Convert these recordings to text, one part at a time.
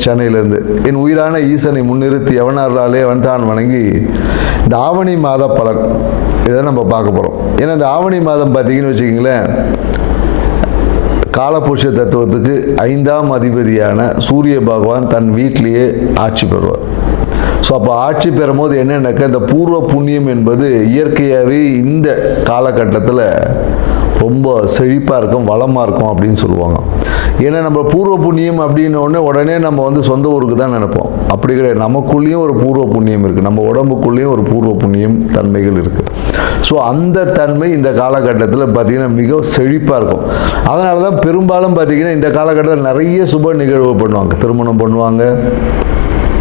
Consultant சென்னையிலேருந்து. என் உயிரான ஈசனை முன்னிறுத்தி எவனார்களாலே அவன் தான் வணங்கி இந்த ஆவணி மாத பலன். இதை நம்ம பார்க்க போகிறோம் ஏன்னா இந்த ஆவணி மாதம் பார்த்தீங்கன்னு வச்சுக்கிங்களேன் காலபுருஷ தத்துவத்துக்கு ஐந்தாம் அதிபதியான சூரிய பகவான் தன் வீட்டிலேயே ஆட்சி பெறுவார். ஸோ அப்போ ஆட்சி பெறும்போது என்னென்னாக்கா இந்த பூர்வ புண்ணியம் என்பது இயற்கையாகவே இந்த காலகட்டத்தில் ரொம்ப செழிப்பாக இருக்கும் வளமாக இருக்கும் அப்படின்னு சொல்லுவாங்க. ஏன்னா நம்ம பூர்வ புண்ணியம் அப்படின்ன உடனே உடனே நம்ம வந்து சொந்த ஊருக்கு தான் நினைப்போம். அப்படி கிடையாது. நமக்குள்ளேயும் ஒரு பூர்வ புண்ணியம் இருக்குது நம்ம உடம்புக்குள்ளேயும் ஒரு பூர்வ புண்ணியம் தன்மைகள் இருக்குது ஸோ அந்த தன்மை இந்த காலகட்டத்தில் பார்த்திங்கன்னா மிக செழிப்பாக இருக்கும். அதனால தான் பெரும்பாலும் பார்த்திங்கன்னா இந்த காலகட்டத்தில் நிறைய சுப நிகழ்வு பண்ணுவாங்க. திருமணம் பண்ணுவாங்க.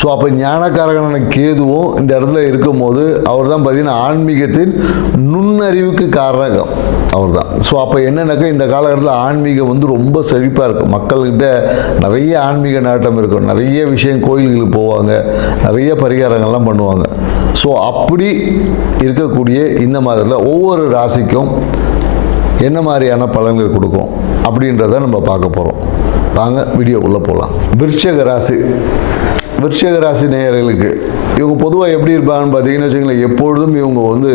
ஸோ அப்போ ஞானக்காரகனான கேதுவும் இந்த இடத்துல இருக்கும்போது அவர் தான் பார்த்தீங்கன்னா ஆன்மீகத்தின் நுண்ணறிவுக்கு காரணம் அவர் தான் ஸோ அப்போ என்னென்னாக்கா இந்த காலகட்டத்தில் ஆன்மீகம் வந்து ரொம்ப செழிப்பாக இருக்கும். மக்கள்கிட்ட நிறைய ஆன்மீக நாட்டம் இருக்கும். நிறைய விஷயம் கோயில்களுக்கு போவாங்க. நிறைய பரிகாரங்கள்லாம் பண்ணுவாங்க. ஸோ அப்படி இருக்கக்கூடிய இந்த மாதத்தில் ஒவ்வொரு ராசிக்கும் என்ன மாதிரியான பலன்கள் கொடுக்கும் அப்படின்றத நம்ம பார்க்க போகிறோம் வாங்க வீடியோக்குள்ளே போகலாம் விருட்சக ராசி. விருட்சக ராசி நேயர்களுக்கு இவங்க பொதுவாக எப்படி இருப்பாங்கன்னு பார்த்தீங்கன்னு வச்சுங்களேன் எப்பொழுதும் இவங்க வந்து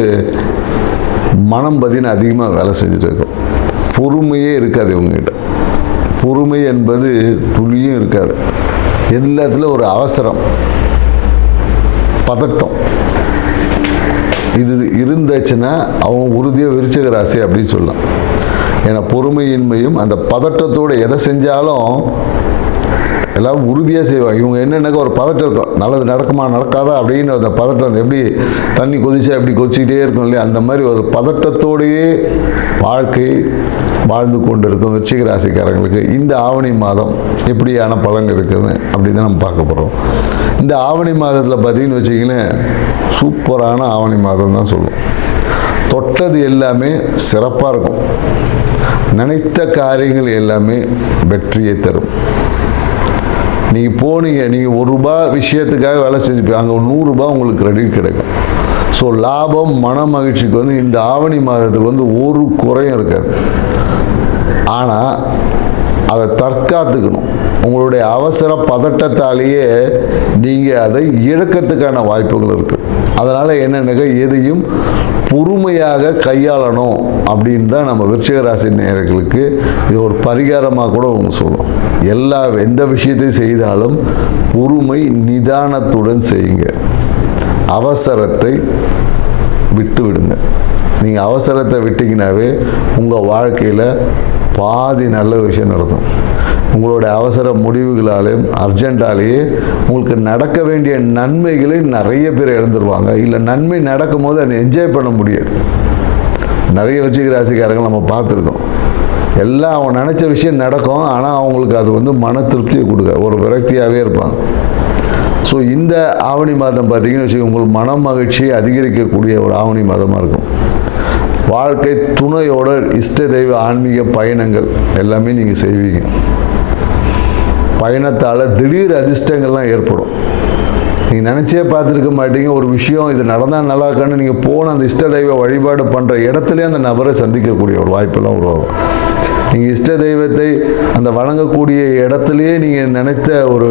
மனம் பார்த்தீங்கன்னா அதிகமாக வேலை செஞ்சுட்டு இருக்கும். பொறுமையே இருக்காது இவங்ககிட்ட. பொறுமை என்பது துளியும் இருக்காது. எல்லாத்துலேயும் ஒரு அவசரம் பதட்டம். இது இருந்துச்சுன்னா அவங்க உறுதியாக விருச்சக ராசி அப்படின்னு சொல்லலாம். ஏன்னா பொறுமையின்மையும் அந்த பதட்டத்தோடு எதை செஞ்சாலும் எல்லாம் உறுதியாக செய்வாங்க. இவங்க என்னென்னாக்கா ஒரு பதட்டம் இருக்கும். நல்லது நடக்குமா நடக்காதா அப்படின்னு அந்த பதட்டம் எப்படி தண்ணி கொதிச்சா எப்படி கொதிச்சுக்கிட்டே இருக்கும் இல்லையா? அந்த மாதிரி ஒரு பதட்டத்தோடையே வாழ்க்கை வாழ்ந்து கொண்டு இருக்கும் விச்சிக ராசிக்காரங்களுக்கு இந்த ஆவணி மாதம் எப்படியான பலன் இருக்குதுன்னு அப்படி தான் நம்ம பார்க்க போகிறோம் இந்த ஆவணி மாதத்தில் பார்த்தீங்கன்னு வச்சிங்களேன் சூப்பரான ஆவணி மாதம் தான் சொல்லுவோம். தொட்டது எல்லாமே சிறப்பாக இருக்கும். நினைத்த காரியங்கள் எல்லாமே வெற்றியை தரும். நீங்கள் போனீங்க நீங்கள் ஒரு ரூபா விஷயத்துக்காக வேலை செஞ்சுப்பீங்க அங்கே நூறுரூபா உங்களுக்கு கிரெடிட் கிடைக்கும். ஸோ லாபம் மன மகிழ்ச்சிக்கு வந்து இந்த ஆவணி மாதத்துக்கு வந்து ஒரு குறையும் இருக்காது. ஆனால் அதை தற்காத்துக்கணும். உங்களுடைய அவசர பதட்டத்தாலேயே நீங்கள் அதை இழக்கிறதுக்கான வாய்ப்புகள் இருக்குது அதனால் என்னென்னக்க எதையும் பொறுமையாக கையாளணும் அப்படின்னு தான் நம்ம விருச்சிக ராசி நேயர்களுக்கு இது ஒரு பரிகாரமாக கூட ஒன்று சொல்லும் எல்லா எந்த விஷயத்தையும் செய்தாலும் பொறுமை நிதானத்துடன் செய்யுங்க. அவசரத்தை விட்டு விடுங்க நீங்கள் அவசரத்தை விட்டிங்கனாவே உங்கள் வாழ்க்கையில் பாதி நல்ல விஷயம் நடக்கும். உங்களோட அவசர முடிவுகளாலேயும் அர்ஜென்ட்டாலேயே உங்களுக்கு நடக்க வேண்டிய நன்மைகளை நிறைய பேர் இழந்துருவாங்க. இல்லை நன்மை நடக்கும் போது அதை என்ஜாய் பண்ண முடியாது. நிறைய வச்சுக்கிற ராசிக்காரங்க நம்ம பார்த்துருக்கோம். எல்லாம் அவன் நினச்ச விஷயம் நடக்கும் ஆனால் அவங்களுக்கு அது வந்து மன திருப்தியை கொடுக்க ஒரு விரக்தியாகவே இருப்பாங்க. ஸோ இந்த ஆவணி மாதம் பார்த்தீங்கன்னு வச்சுக்கோங்க உங்கள் மன மகிழ்ச்சியை அதிகரிக்கக்கூடிய ஒரு ஆவணி மாதமாக இருக்கும். வாழ்க்கை துணையோட இஷ்ட தெய்வ ஆன்மீக பயணங்கள் எல்லாமே நீங்கள் செய்வீங்க. பயணத்தால் திடீர் அதிர்ஷ்டங்கள்லாம் ஏற்படும். நீங்கள் நினச்சே பார்த்துருக்க மாட்டீங்க ஒரு விஷயம் இது நடந்தால் நல்லா இருக்கான்னு நீங்கள் போன அந்த இஷ்ட தெய்வ வழிபாடு பண்ணுற இடத்துலேயே அந்த நபரை சந்திக்கக்கூடிய ஒரு வாய்ப்பெல்லாம் உருவாகும். நீங்கள் இஷ்ட தெய்வத்தை அந்த வணங்கக்கூடிய இடத்துலையே நீங்கள் நினைத்த ஒரு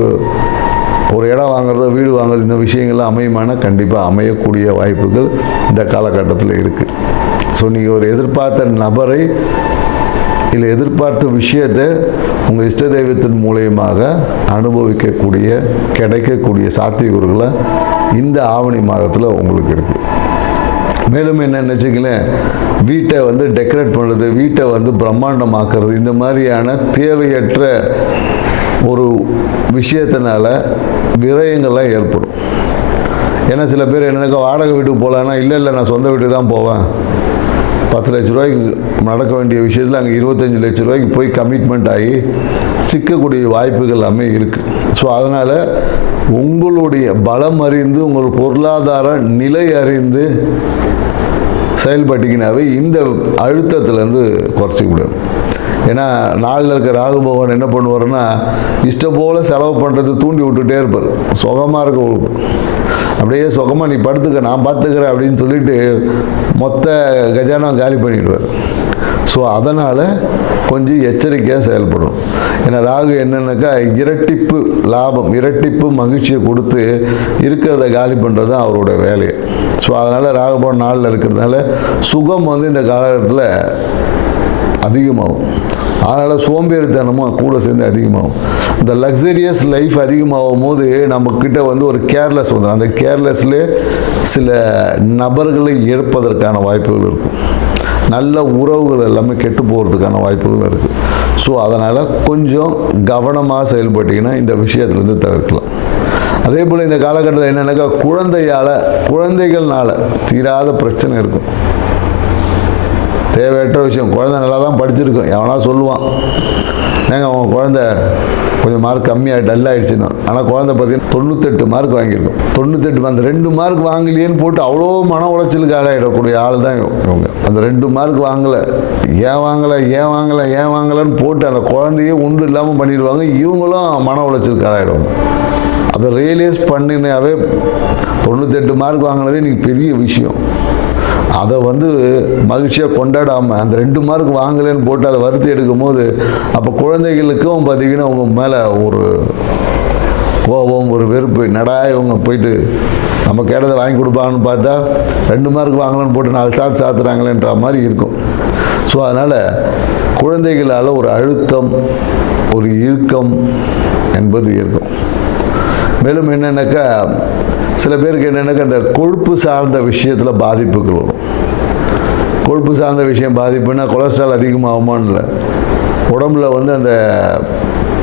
ஒரு இடம் வாங்குறதோ வீடு வாங்குறது இந்த விஷயங்கள்லாம் அமையுமானால் கண்டிப்பாக அமையக்கூடிய வாய்ப்புகள் இந்த காலகட்டத்தில் இருக்குது ஸோ நீங்கள் ஒரு எதிர்பார்த்த நபரை இல்லை எதிர்பார்த்த விஷயத்தை உங்கள் இஷ்ட தெய்வத்தின் மூலியமாக அனுபவிக்கக்கூடிய கிடைக்கக்கூடிய சாத்தியக்கூறுகளை இந்த ஆவணி மாதத்தில் உங்களுக்கு இருக்குது மேலும் என்ன நினச்சிங்களேன் வீட்டை வந்து டெக்கரேட் பண்ணுறது வீட்டை வந்து பிரம்மாண்டமாக்குறது இந்த மாதிரியான தேவையற்ற ஒரு விஷயத்தினால விரயங்கள்லாம் ஏற்படும். ஏன்னா சில பேர் என்னக்கா வாடகை வீட்டுக்கு போகலான்னா இல்லை இல்லை நான் சொந்த வீட்டுக்கு தான் போவேன். பத்து லட்ச ரூபாய்க்கு நடக்க வேண்டிய விஷயத்தில் அங்கே இருபத்தஞ்சி லட்ச ரூபாய்க்கு போய் கமிட்மெண்ட் ஆகி சிக்கக்கூடிய வாய்ப்புகள் எல்லாமே இருக்குது ஸோ அதனால் உங்களுடைய பலம் அறிந்து உங்கள் பொருளாதார நிலை அறிந்து செயல்பட்டீங்கன்னாவே இந்த அழுத்தத்துலேருந்து குறைச்சிக்க முடியும். ஏன்னா நாளில் இருக்க ராகு பகவான் என்ன பண்ணுவார்னா இஷ்டம் போல் செலவு பண்ணுறது தூண்டி விட்டுட்டே இருப்பார். சுகமாக இருக்க அப்படியே சுகமாக நீ படுத்துக்க நான் பார்த்துக்கிறேன் அப்படின்னு சொல்லிட்டு மொத்த கஜானம் காலி பண்ணிடுவார். ஸோ அதனால் கொஞ்சம் எச்சரிக்கையாக செயல்படும். ஏன்னா ராகு என்னென்னாக்கா இரட்டிப்பு லாபம் இரட்டிப்பு மகிழ்ச்சியை கொடுத்து இருக்கிறத காலி பண்ணுறது தான் அவரோட வேலையை. ஸோ அதனால் ராகுபவன் நாளில் இருக்கிறதுனால சுகம் வந்து இந்த காலகட்டத்தில் அதிகமாகும். அதனால் சோம்பேறித்தனமும் கூட சேர்ந்து அதிகமாகும். இந்த லக்ஸரியஸ் லைஃப் அதிகமாகும் போது நம்மக்கிட்ட வந்து ஒரு கேர்லெஸ் வந்துடும் அந்த கேர்லெஸ்லேயே சில நபர்களை இழப்பதற்கான வாய்ப்புகள் இருக்கும். நல்ல உறவுகள் எல்லாமே கெட்டு போகிறதுக்கான வாய்ப்புகள் இருக்குது ஸோ அதனால் கொஞ்சம் கவனமாக செயல்பட்டிங்கன்னா இந்த விஷயத்துலேருந்து தவிர்க்கலாம். அதே போல் இந்த காலகட்டத்தில் என்னென்னாக்கா குழந்தையால் குழந்தைகள்னால தீராத பிரச்சனை இருக்கும். தேவையற்ற விஷயம். குழந்தை நல்லா தான் படிச்சிருக்கும். எவனா சொல்லுவான் ஏங்க அவன் குழந்தை கொஞ்சம் மார்க் கம்மியாக டல் ஆயிடுச்சுன்னு. ஆனால் குழந்தை பார்த்தீங்கன்னா தொண்ணூத்தெட்டு மார்க் வாங்கியிருக்கும். தொண்ணூத்தெட்டு அந்த ரெண்டு மார்க் வாங்கலையேன்னு போட்டு அவ்வளோ மன உளைச்சலுக்கு ஆளாயிடக்கூடிய ஆள் தான் இவங்க. அந்த ரெண்டு மார்க் வாங்கலை. ஏன் வாங்கலை ஏன் வாங்கலை ஏன் வாங்கலைன்னு போட்டு அந்த குழந்தையே உண்டு இல்லாமல் பண்ணிடுவாங்க. இவங்களும் மன உளைச்சலுக்கு ஆளாயிடுவாங்க. அதை ரியலைஸ் பண்ணினாவே தொண்ணூத்தெட்டு மார்க் வாங்கினதே இன்னைக்கு பெரிய விஷயம். அதை வந்து மகிழ்ச்சியாக கொண்டாடாமல் அந்த ரெண்டு மார்க் வாங்கலைன்னு போட்டு அதை வருத்தி எடுக்கும் போது அப்போ குழந்தைகளுக்கும் பார்த்தீங்கன்னா அவங்க மேலே ஒரு கோபம் ஒரு வெறுப்பு. நடா இவங்க போயிட்டு நம்ம கேட்டதை வாங்கி கொடுப்பாங்கன்னு பார்த்தா ரெண்டு மார்க் வாங்கலான்னு போட்டு நாலு சாத்து சாத்துறாங்களேன்ற மாதிரி இருக்கும். ஸோ அதனால் குழந்தைகளால் ஒரு அழுத்தம் ஒரு இறுக்கம் என்பது இருக்கும் மேலும் என்னென்னாக்கா சில பேருக்கு என்னென்னாக்கா அந்த கொழுப்பு சார்ந்த விஷயத்தில் பாதிப்புகள் வரும். கொழுப்பு சார்ந்த விஷயம் பாதிப்புனா கொலஸ்ட்ரால் அதிகமாகுமான்னு இல்லை. உடம்புல வந்து அந்த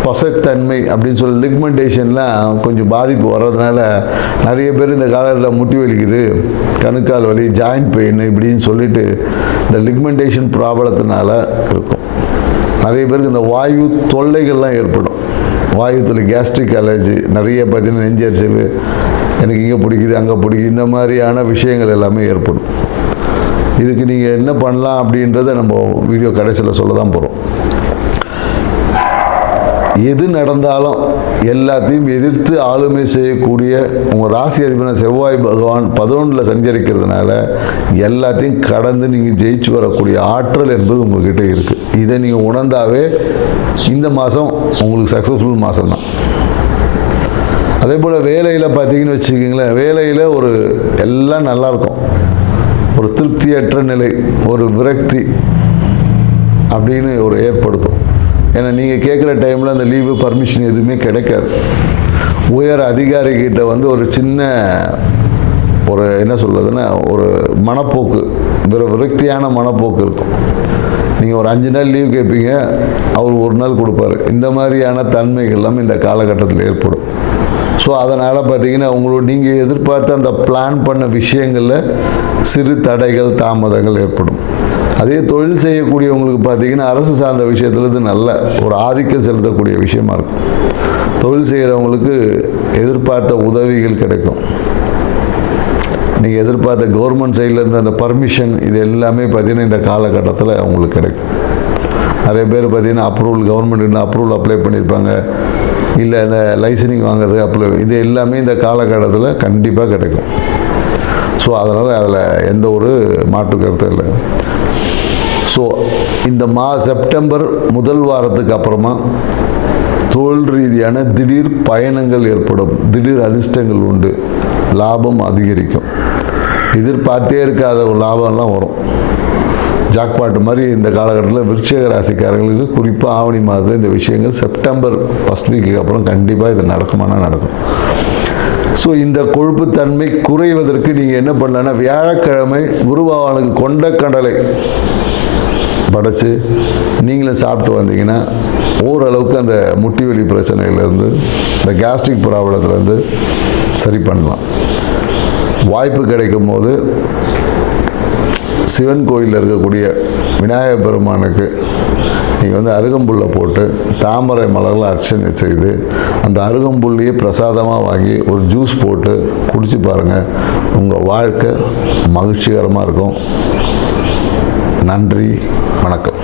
பசத்தன்மை அப்படின்னு சொல்லி லிக்மெண்டேஷன்லாம் கொஞ்சம் பாதிப்பு வர்றதுனால நிறைய பேர் இந்த காலத்தில் முட்டி வலிக்குது கணுக்கால் வலி ஜாயிண்ட் பெயின் இப்படின்னு சொல்லிட்டு இந்த லிக்மெண்டேஷன் ப்ராப்ளத்தினால இருக்கும். நிறைய பேருக்கு இந்த வாயு தொல்லைகள்லாம் ஏற்படும். வாயுத்தில் கேஸ்ட்ரிக் அலர்ஜி நிறைய பார்த்தீங்கன்னா நெஞ்சரிசல் எனக்கு இங்கே பிடிக்குது அங்கே பிடிக்குது இந்த மாதிரியான விஷயங்கள் எல்லாமே ஏற்படும். இதுக்கு நீங்கள் என்ன பண்ணலாம் அப்படின்றத நம்ம வீடியோ கடைசியில் சொல்ல தான் போகிறோம் எது நடந்தாலும் எல்லாத்தையும் எதிர்த்து ஆளுமை செய்யக்கூடிய உங்கள் ராசி அதிபன செவ்வாய் பகவான் பதினொன்றில் சஞ்சரிக்கிறதுனால எல்லாத்தையும் கடந்து நீங்கள் ஜெயிச்சு வரக்கூடிய ஆற்றல் என்பது உங்ககிட்ட இருக்குது இதை நீங்கள் உணர்ந்தாவே இந்த மாதம் உங்களுக்கு சக்ஸஸ்ஃபுல் மாதம் தான் அதே போல் வேலையில் பார்த்தீங்கன்னு வச்சுக்கிங்களேன் வேலையில் ஒரு எல்லாம் நல்லாயிருக்கும் ஒரு திருப்தியற்ற நிலை ஒரு விரக்தி அப்படின்னு ஒரு ஏற்படுத்தும். ஏன்னா நீங்கள் கேட்குற டைமில் அந்த லீவு பர்மிஷன் எதுவுமே கிடைக்காது. உயர் அதிகாரிகிட்ட வந்து ஒரு சின்ன ஒரு என்ன சொல்கிறதுன்னா ஒரு மனப்போக்கு விர விரக்தியான மனப்போக்கு இருக்கும். நீங்கள் ஒரு அஞ்சு நாள் லீவ் கேட்பீங்க அவர் ஒரு நாள் கொடுப்பாரு. இந்த மாதிரியான தன்மைகள் எல்லாம் இந்த காலகட்டத்தில் ஏற்படும். ஸோ அதனால் பார்த்தீங்கன்னா உங்களோட நீங்கள் எதிர்பார்த்த அந்த பிளான் பண்ண விஷயங்களில் சிறு தடைகள் தாமதங்கள் ஏற்படும். அதே தொழில் செய்யக்கூடியவங்களுக்கு பார்த்தீங்கன்னா அரசு சார்ந்த விஷயத்தில் இது நல்ல ஒரு ஆதிக்கம் செலுத்தக்கூடிய விஷயமா இருக்கும். தொழில் செய்கிறவங்களுக்கு எதிர்பார்த்த உதவிகள் கிடைக்கும். நீங்கள் எதிர்பார்த்த கவர்மெண்ட் சைட்லேருந்து அந்த பர்மிஷன் இது எல்லாமே பார்த்தீங்கன்னா இந்த காலகட்டத்தில் அவங்களுக்கு கிடைக்கும். நிறைய பேர் பார்த்தீங்கன்னா அப்ரூவல் கவர்மெண்ட் அப்ரூவல் அப்ளை பண்ணியிருப்பாங்க. இல்லை இந்த லைசனிங் வாங்குறது அப்ளை இது எல்லாமே இந்த காலகட்டத்தில் கண்டிப்பாக கிடைக்கும். ஸோ அதனால் அதில் எந்த ஒரு மாற்று கருத்தும் இல்லை. ஸோ இந்த மா செப்டம்பர் முதல் வாரத்துக்கு அப்புறமா தொழில் ரீதியான திடீர் பயணங்கள் ஏற்படும். திடீர் அதிர்ஷ்டங்கள் உண்டு. லாபம் அதிகரிக்கும். எதிர்பார்த்தே இருக்காத ஒரு லாபம்லாம் வரும். ஜாக்பாட்டு மாதிரி இந்த காலகட்டத்தில் விருட்சக ராசிக்காரங்களுக்கு குறிப்பாக ஆவணி மாதத்தில் இந்த விஷயங்கள் செப்டம்பர் ஃபஸ்ட் வீக்கு அப்புறம் கண்டிப்பாக இது நடக்குமானா நடக்கும். ஸோ இந்த கொழுப்புத்தன்மை குறைவதற்கு நீங்கள் என்ன பண்ணலான்னா வியாழக்கிழமை குருபகவானுக்கு கொண்ட கடலை படைச்சு நீங்களும் சாப்பிட்டு வந்தீங்கன்னா ஓரளவுக்கு அந்த முட்டி வலி பிரச்சனையிலேருந்து இந்த கேஸ்ட்ரிக் ப்ராப்ளத்துலேருந்து சரி பண்ணலாம். வாய்ப்பு கிடைக்கும் போது சிவன் கோயிலில் இருக்கக்கூடிய விநாயகர் பெருமானுக்கு நீங்கள் வந்து அருகம்புல்லை போட்டு தாமரை மலரில் அர்ச்சனை செய்து அந்த அருகம்புல்லையே பிரசாதமாக வாங்கி ஒரு ஜூஸ் போட்டு குடிச்சு பாருங்கள் உங்கள் வாழ்க்கை மகிழ்ச்சிகரமாக இருக்கும். நன்றி வணக்கம்.